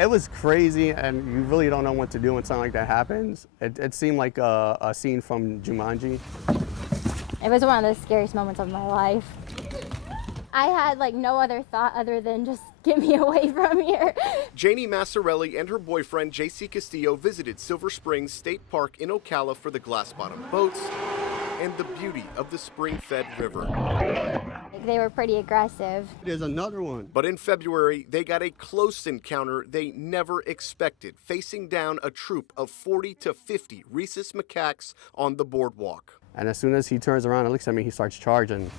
It was crazy, and you really don't know what to do when something like that happens. It seemed like a scene from Jumanji. It was one of the scariest moments of my life. I had like no other thought other than just get me away from here. Janie Massarelli and her boyfriend JC Castillo visited Silver Springs State Park in Ocala for the glass-bottom boats and the beauty of the spring-fed river. They were pretty aggressive. There's another one. But in February, they got a close encounter they never expected, facing down a troop of 40 to 50 rhesus macaques on the boardwalk. And as soon as he turns around and looks at me, he starts charging.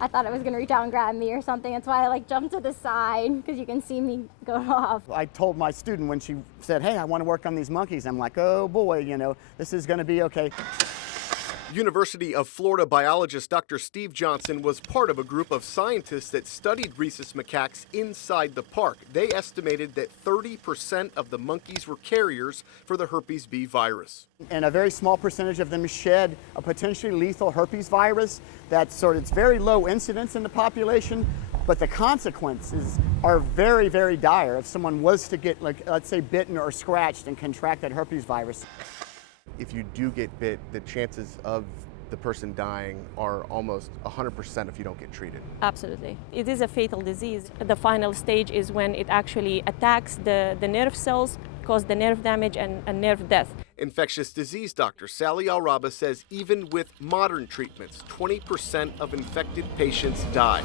I thought it was gonna reach out and grab me or something. That's why I like jumped to the side, because you can see me go off. I told my student when she said, hey, I want to work on these monkeys, I'm like, oh boy, you know, this is gonna be okay. University of Florida biologist Dr. Steve Johnson was part of a group of scientists that studied rhesus macaques inside the park. They estimated that 30% of the monkeys were carriers for the herpes B virus. And a very small percentage of them shed a potentially lethal herpes virus. It's very low incidence in the population, but the consequences are very, very dire if someone was to get, like, let's say, bitten or scratched and contract that herpes virus. If you do get bit, the chances of the person dying are almost 100% if you don't get treated. Absolutely. It is a fatal disease. The final stage is when it actually attacks the nerve cells, cause the nerve damage and nerve death. Infectious disease doctor Sally Alraba says even with modern treatments, 20% of infected patients die.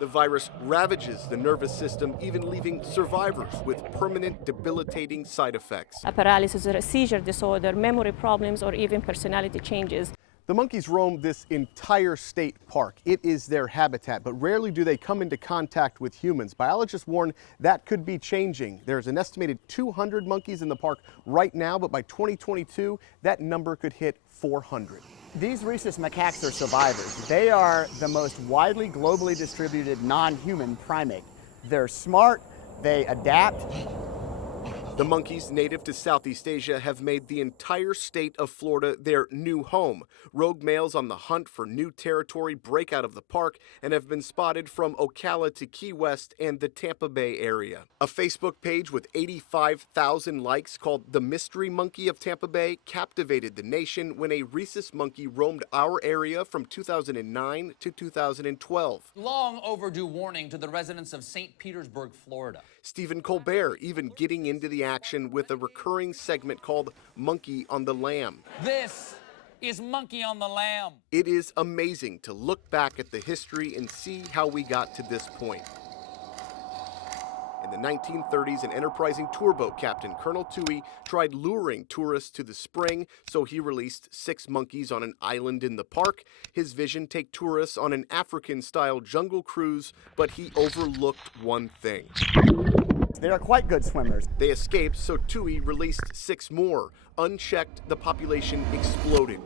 The virus ravages the nervous system, even leaving survivors with permanent debilitating side effects. A paralysis or a seizure disorder, memory problems, or even personality changes. The monkeys roam this entire state park. It is their habitat, but rarely do they come into contact with humans. Biologists warn that could be changing. There's an estimated 200 monkeys in the park right now, but by 2022, that number could hit 400. These rhesus macaques are survivors. They are the most widely globally distributed non-human primate. They're smart, they adapt. The monkeys native to Southeast Asia have made the entire state of Florida their new home. Rogue males on the hunt for new territory break out of the park and have been spotted from Ocala to Key West and the Tampa Bay area. A Facebook page with 85,000 likes called The Mystery Monkey of Tampa Bay captivated the nation when a rhesus monkey roamed our area from 2009 to 2012. Long overdue warning to the residents of St. Petersburg, Florida. Stephen Colbert even getting into the action with a recurring segment called Monkey on the Lam. This is Monkey on the Lam. It is amazing to look back at the history and see how we got to this point. In the 1930s, an enterprising tour boat captain, Colonel Toohey, tried luring tourists to the spring, so he released 6 monkeys on an island in the park. His vision: take tourists on an African-style jungle cruise, but he overlooked one thing. They are quite good swimmers. They escaped, so Toohey released 6 more. Unchecked, the population exploded.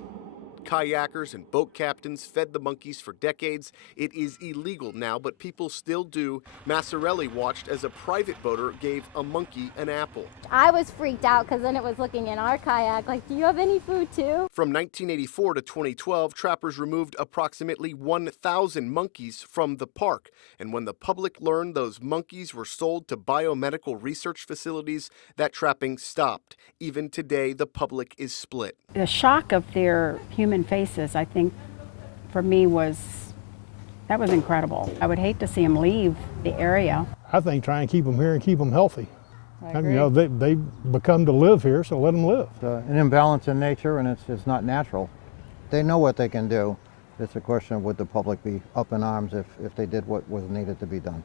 Kayakers and boat captains fed the monkeys for decades. It is illegal now, but people still do. Massarelli watched as a private boater gave a monkey an apple. I was freaked out because then it was looking in our kayak like, do you have any food too? From 1984 to 2012, trappers removed approximately 1,000 monkeys from the park. And when the public learned those monkeys were sold to biomedical research facilities, that trapping stopped. Even today, the public is split. The shock of their human faces, I think, for me was incredible. I would hate to see them leave the area. I think try and keep them here and keep them healthy. I agree. You know, they become to live here, so let them live. An imbalance in nature, and it's not natural. They know what they can do. It's a question of would the public be up in arms if they did what was needed to be done.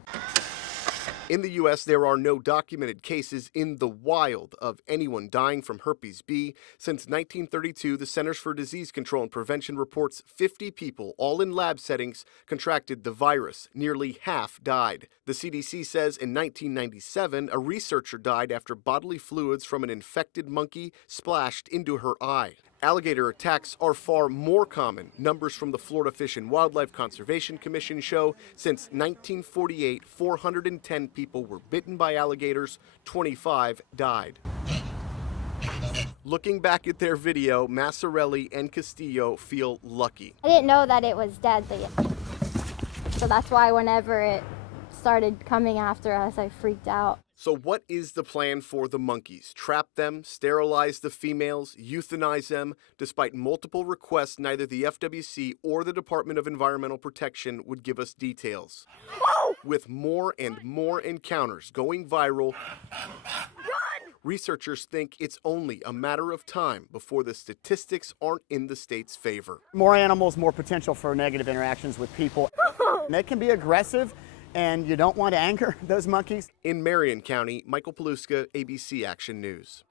In the U.S., there are no documented cases in the wild of anyone dying from herpes B. Since 1932, the Centers for Disease Control and Prevention reports 50 people, all in lab settings, contracted the virus. Nearly half died. The CDC says in 1997, a researcher died after bodily fluids from an infected monkey splashed into her eye. Alligator attacks are far more common. Numbers from the Florida Fish and Wildlife Conservation Commission show since 1948, 410 people were bitten by alligators, 25 died. Looking back at their video, Massarelli and Castillo feel lucky. I didn't know that it was deadly. So that's why whenever it started coming after us, I freaked out. So what is the plan for the monkeys? Trap them, sterilize the females, euthanize them? Despite multiple requests, neither the FWC or the Department of Environmental Protection would give us details. With more and more encounters going viral, researchers think it's only a matter of time before the statistics aren't in the state's favor. More animals, more potential for negative interactions with people. They can be aggressive, and you don't want to anger those monkeys. In Marion County, Michael Paluska, ABC Action News.